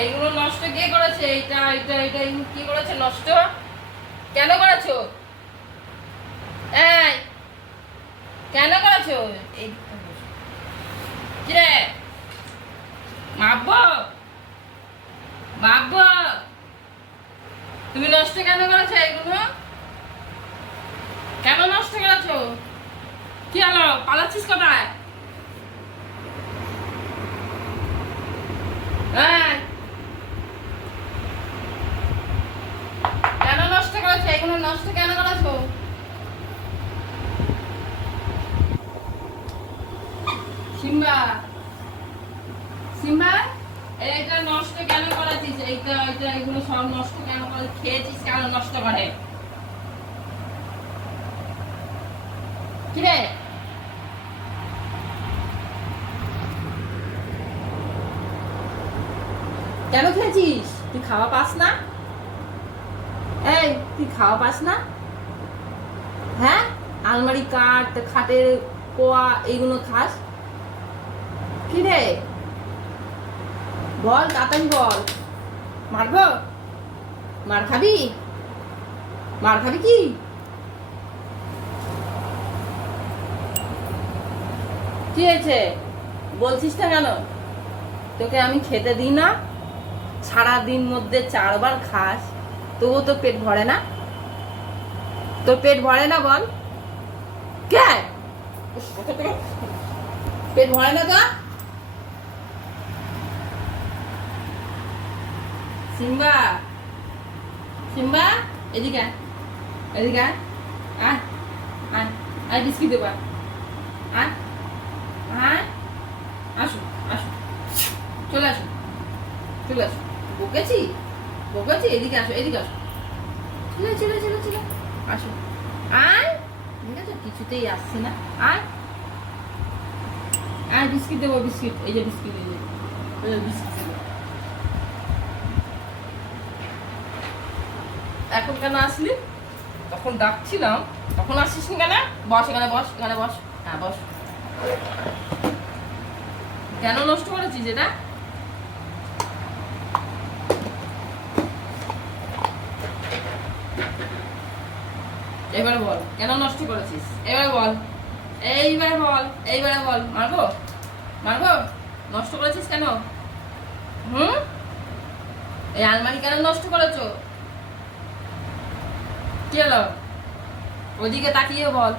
এইগুলো নষ্ট কে করেছে? এইটা এটা এটা কি করেছে? নষ্ট? কেন করেছ? এই কেন করেছ? এই কি রে মাপবো? মাপবো? তুমি নষ্ট কেন করেছ এইগুলো? কেন নষ্ট করেছ? কি হলো? পালাচ্ছিস কোথায়? এই, কেন নষ্ট করেছ এগুলো নষ্ট কেন করেছ? সিম্বা। সিম্বা, এইটা নষ্ট কেন করেছিস? এইটা এইটা এগুলো সব নষ্ট কেন করে খেয়েছিস? কেন নষ্ট করে? কিরে? কেন খেয়েছিস? তুই খাওয়া পাস না? এই, তুই খাওয়া পাস না? হ্যাঁ? আলমারি কাঠ, খাটের কোয়া এইগুলো খাস? কি রে বল তাড়াতাড়ি বল। মারবো? মার খাবি? মার খাবি কি? কি হয়েছে? বলছিস না কেন? তোকে আমি খেতে দিই না? সারাদিন মধ্যে চারবার খাস। তবুও তোর পেট ভরে না? তোর পেট ভরে না বল? কে? পেট ভরে না তো সিম্বা? সিম্বা? এদিকে। এদিকে আয়। আয়। আয়। বিস্কিট দেবো আয়। আয়। আসো আসো। চলে আসো। চলে আসো। বকেছি? আসো, এদিকে কিছুতেই বিস্কিট দেবো, বিস্কিট বিস্কিট এখন কেন আসলি? তখন ডাকছিলাম। তখন আসিস নি কেন? বস, এখানে বস এখানে বস। হ্যাঁ বস। কেন নষ্ট করেছিস এটা? এবারে বল, কেন নষ্ট করেছিস? এবারে বল, এইবারে বল এইবারে বল। মারবো? মারবো? নষ্ট করেছিস কেন? হুম? এই আলমারি কেন নষ্ট করেছ? কি হলো? ওইদিকে তাকিয়ে বল।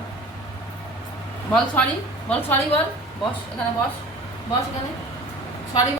বল সরি বল সরি বল। বস, এখানে বস। বস, এখানে। সরি